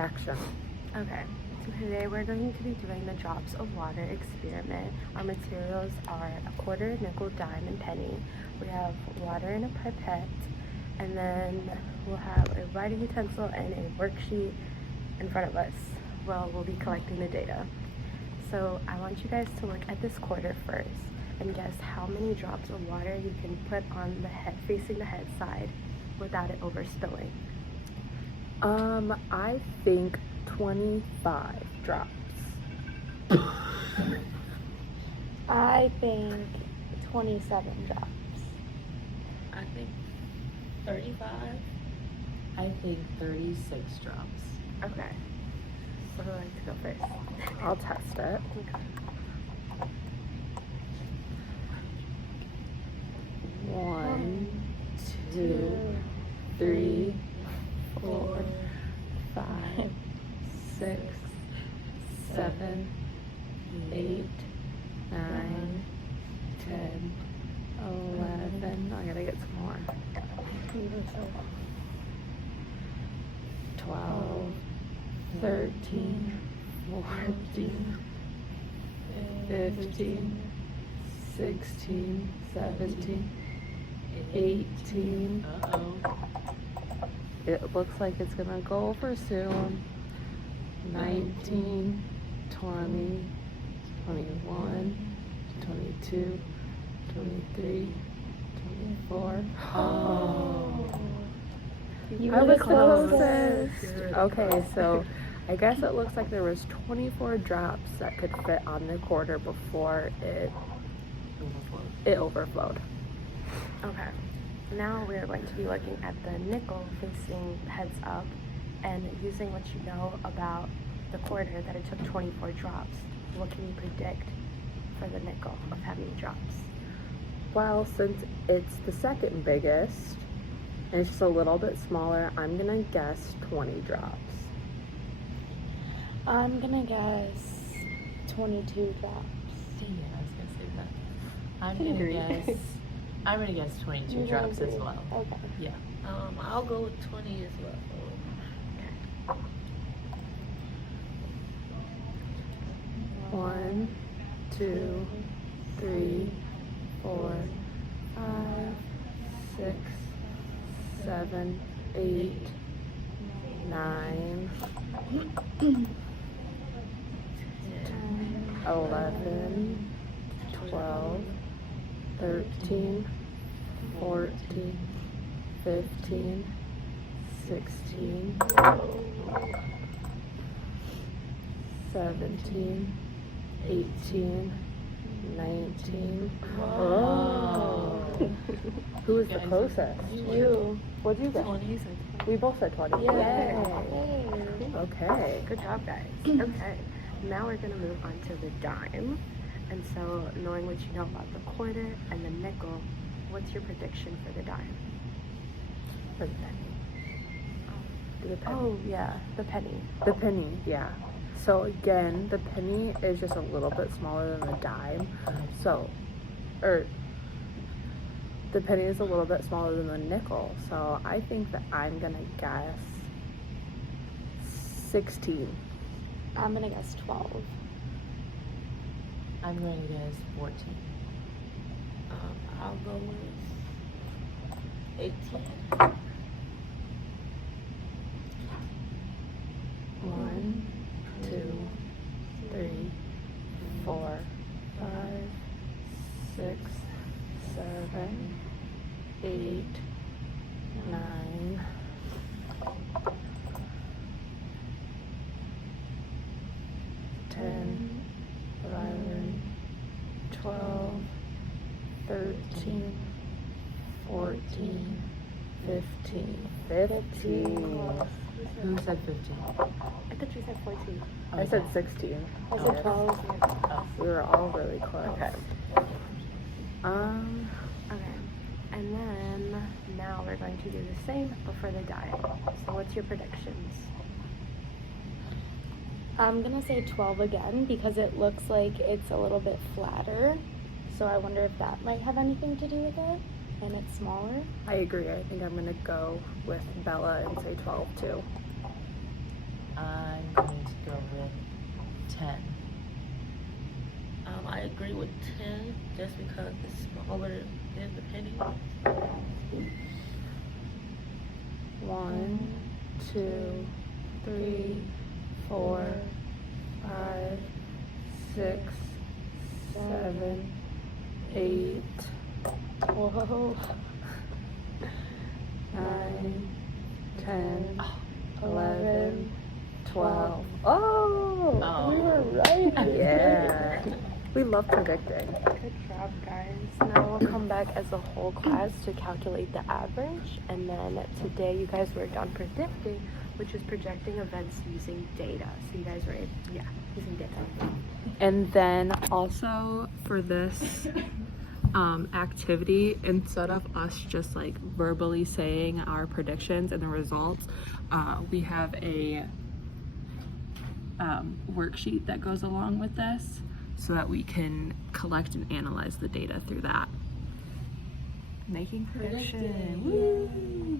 Action. Okay, so today we're going to be doing the drops of water experiment. Our materials are a quarter, nickel, dime, and penny. We have water in a pipette, and then we'll have a writing utensil and a worksheet in front of us. Well, we'll be collecting the data. So I want you guys to look at this quarter first and guess how many drops of water you can put on the head, facing the head side, without it overspilling. I think 25 drops. I think 27 drops. I think 35. I think 36 drops. Okay, so who would like to go first? I'll test it. Okay. 1, 2, 3, 4, 5, 6, 7, 8, 9, 10, 11. I gotta get some more. 12, 13, 14, 15, 16, 17, 18. Uh-oh. It looks like it's gonna go over soon. 19, 20, 21, 22, 23, 24. Oh. You I were was the closest. closest. Okay, so I guess it looks like there was 24 drops that could fit on the quarter before it overflowed. Okay, now we're going to be looking at the nickel facing heads up and using what you know about the quarter, that it took 24 drops. What can you predict for the nickel of how many drops? Well, since it's the second biggest and it's just a little bit smaller, I'm gonna guess 20 drops. I'm gonna guess 22 drops. Dang it, I was gonna say that. I'm Agree. gonna guess 22 You drops as agree? well. Okay. Yeah. I'll go with 20 as well. 1, 2, 3, 4, 5, 6, 7, 8, 9, 11, 12, 13, 14, 15, 16, 17, 18, 19. Whoa. Who was the Guys, closest? You. What'd you get? 20. We both said 20. Yeah. Yay. Okay. Good job, guys. Okay, now we're gonna move on to the dime. And so, knowing what you know about the quarter and the nickel, what's your prediction for the dime? For the penny. The penny. Oh, yeah, the penny. The penny, yeah. So again, the penny is just a little bit smaller than the dime. The penny is a little bit smaller than the nickel. So I think that I'm gonna guess 16. I'm gonna guess 12. I'm going to guess 14. I'll go with 18. 1, 2, 3, 4, 5, 6, 7, 8, 9, 10, 11, 12, 13, 14, 15. 15. Who said 15? I thought you said 14. I said 16. I said 12. We were all really close. Okay. Um, Okay, and then now we're going to do the same, but for the dime. So what's your predictions? I'm gonna say 12 again because it looks like it's a little bit flatter. So I wonder if that might have anything to do with it. And it's smaller. I agree. I think I'm gonna go with Bella and say 12 too. 10. I agree with 10 just because it's smaller than the penny. 1, 2, 3, 4, 5, 6, 7, 8, Whoa. 9, 10, 11, 12. Oh, Oh. we were right. Yeah. We love predicting. Good job, guys. Now we'll come back as a whole class to calculate the average. And then today you guys worked on predicting, which is projecting events using data. So you guys were, using data. And then also for this activity, instead of us just like verbally saying our predictions and the results, we have a worksheet that goes along with this so that we can collect and analyze the data through that. Making predictions.